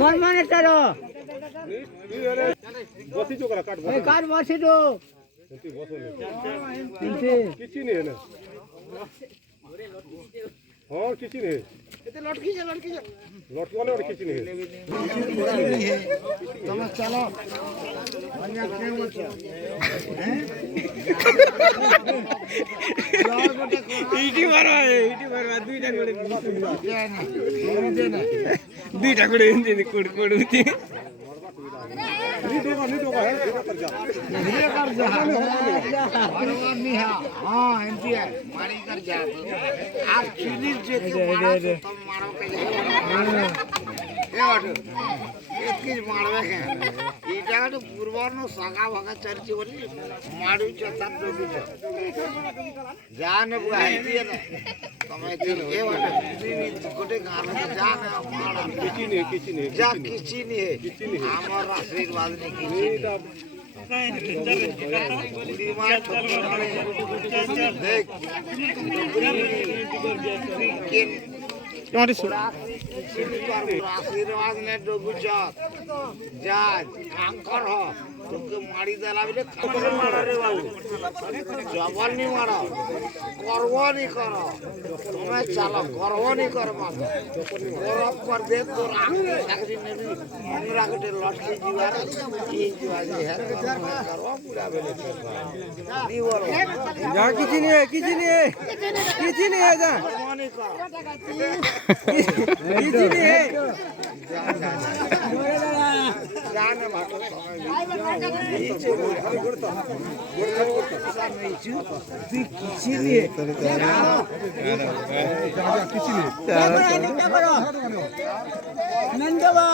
মন মানে তারো বসি তো করা কাট কাট বসি তো କିଛି नहीं है ना हाँ किसी नहीं लटकी वाले और किसी नहीं तुम चलो দুইটা করে কোড় हाँ एमपी है मारी कर जाते आप चीनी जे मारो तुम मारो के ये वाटो एक चीज मारवे के ई जगह तो पूर्वार नो सागा भागा चर्ची बोली मारू चतात लोगी जाने बुआ एमपी है ना तुम्हें दिल ये वाटो चीनी कोटे गाना जाने मारो किसी नहीं जा किसी नहीं है हमार आशीर्वाद नहीं किसी देख आशीर्वाद ने डोगु जा काम कर তোকে মারি দেলা বলে খাবার মারা রে বাবু জবর নি মারা করবনি কর তুমি চালো করবনি কর মাস গরব কর দে তোর আগে চাকরি নেবি আমরা গটে লটকে দিবার এই দিবা যে হের করব পুরা বেলে নি বড় যা কিছু নেই যা করবনি কর কিছু নেই জানে ভালো नंदवा